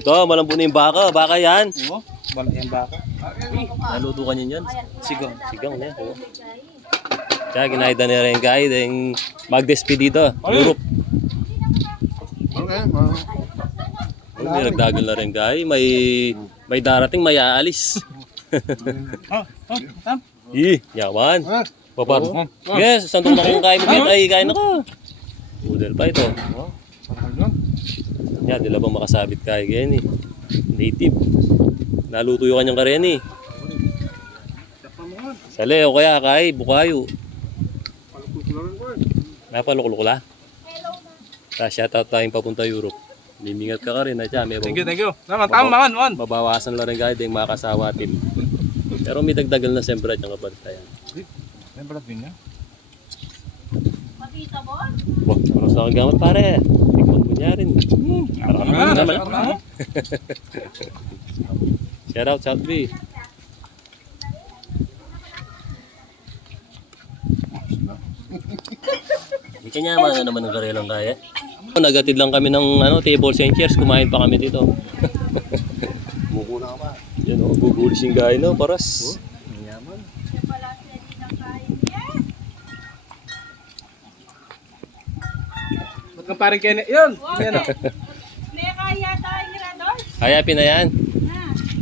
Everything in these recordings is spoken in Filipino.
Ito, malambot na yung baka. Baka yan. Oo, wala yan baka. Naluto ka niyan yan. Sigang. Sigang na yan. Oo. Kaya ginaida na rin guys. Yung mag-despedida. Europe. Okay. May nagdagal na rin guys. May darating, may aalis. Tam. Yaman. Papar. Yes, sandok na kung kain mo dito. Ay, kain ako. Udel pa ito. Yan, di labang makasabit kaya ganyan eh. Native. Naluto yung kanyang karen eh. Sali o kaya kay bukayo. Napalukluk la. Shoutout tayong papunta Europe. Limingat ka rin na siya. Thank you. Naman, tama man. Mabawasan lang rin kahit yung makasawa din. Pero may dagdagal na siyempre at yung kabantayan. Yan pala din niya. Wah, maros na kang gamit pare. Tikman mo niya rin. Shout out, South B. Hindi kanya mga naman ng karelang kaya. Nagatid lang kami ng tables and chairs. Kumain pa kami dito. Mukuna ka pa. Yan o, gugulis yung gaya no, paras. Yaman. Ba't kang parang kaya yun? Yan o. Kaya tayo nila doon. Hayapin na yan.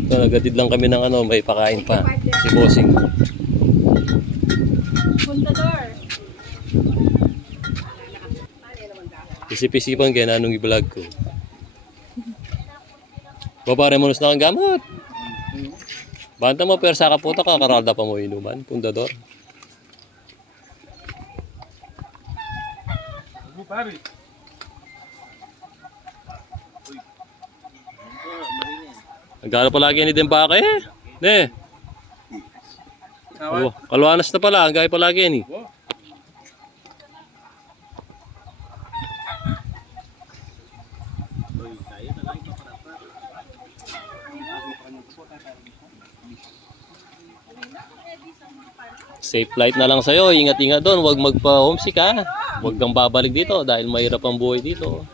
Ito, nagatid lang kami ng may pakain pa. Si Bossing. Puntador. Isip-isipan kaya na anong i-vlog ko. Babare mo na kang gamot. Banta mo, persa ka puta ka, karalda pa mo inuman. Puntador. Pare. Nagkala palagi ni Dembaka eh. Ne. Oh, kalwanas na pala, ang gaya palagi ni. Safe flight na lang sa'yo. Ingat-ingat doon. Huwag magpa-homesick ha. Huwag kang babalik dito dahil mahirap ang buhay dito.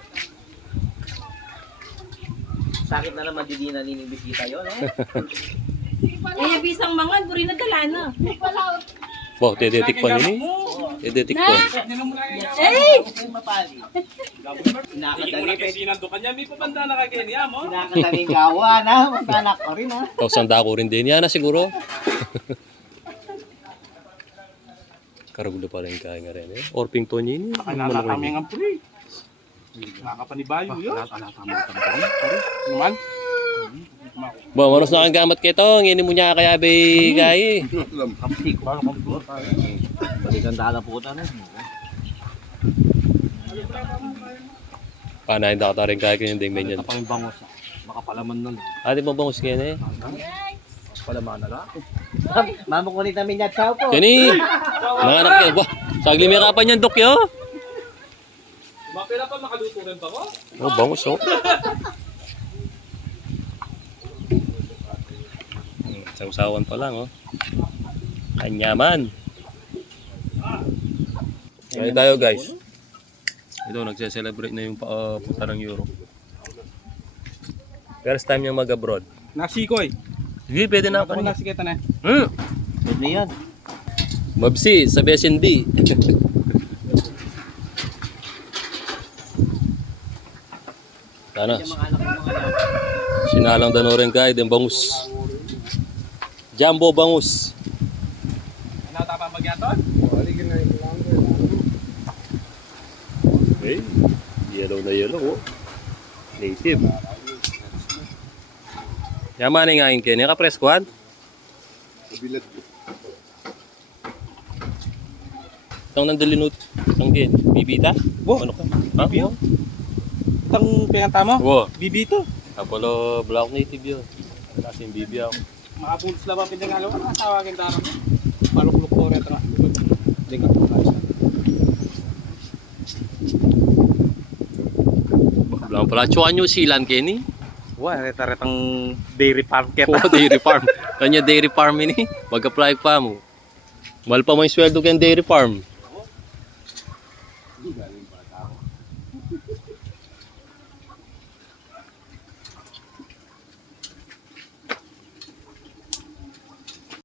Sakit na naman di na ninibisita yun eh. Kaya bisang mga buri na dala na. Wow, tedetik pa nini. Tedetik pa. Hey! Mapali. Nakakadali pa. Sinando kanya, may pabanda na kaganya mo. Nakakadali gawa na. Magkanak ko rin ha. O, sanda ko rin din. Yan na siguro. Karagulo pa rin kaya nga rin eh. Orpington yun eh. Kanala kami ng pre. Nakapanibayo yun. Naman. Ba, manos na kang gamat kito. Ngini mo niya kaya bay gaya. Kapsik. Baliganda na po na. Panahin na ka rin kaya kanyang dingmen yan. Tapang bangos. Makapalaman nun. Ate mo bangus kaya na eh. Palaman na lang. Mamukulit namin yan. Ciao po. Yan eh. Mga anak yan. Wah, sagli may kapan yan, Dok, yo. Mapila pa makaluto rin ba ko? Oh, bangus, oh. Sausawan pa lang, oh. Kanyaman. Ngayon tayo, guys. Ito, nagse-celebrate na yung punta ng Europe. First time niya mag-abroad. Nasikoy. Sige, pwede na Ako ako. nasikita na. Pwede yan. Mabsi, sa BSND. Sana. Sinalang dano rin kahit yung bangus. Jumbo bangus. Ano tapang bagyaton? Okay. Yellow na yellow, oh. Native. Yaman nga yung kanya ka press squad. Kabilat. Itong nandalinut. Ang kin. Bibita? Ano ka? Ha? Bibita? Itang pinanta mo? Oo. Bibito. Apollo Black Native yun. Kasi yung bibi ako. Makapulos lang ba pinagalo? Ano tawagin taro? Palukluk ko rin. Hindi ka. Blanc pala. Chuan New Zealand, Kenny. Wah, reta-retang dairy market. Oo, dairy farm. Kanya dairy farm ini. Mag-apply pa mo. Mahal pa mo yung sweldo kaya dairy farm.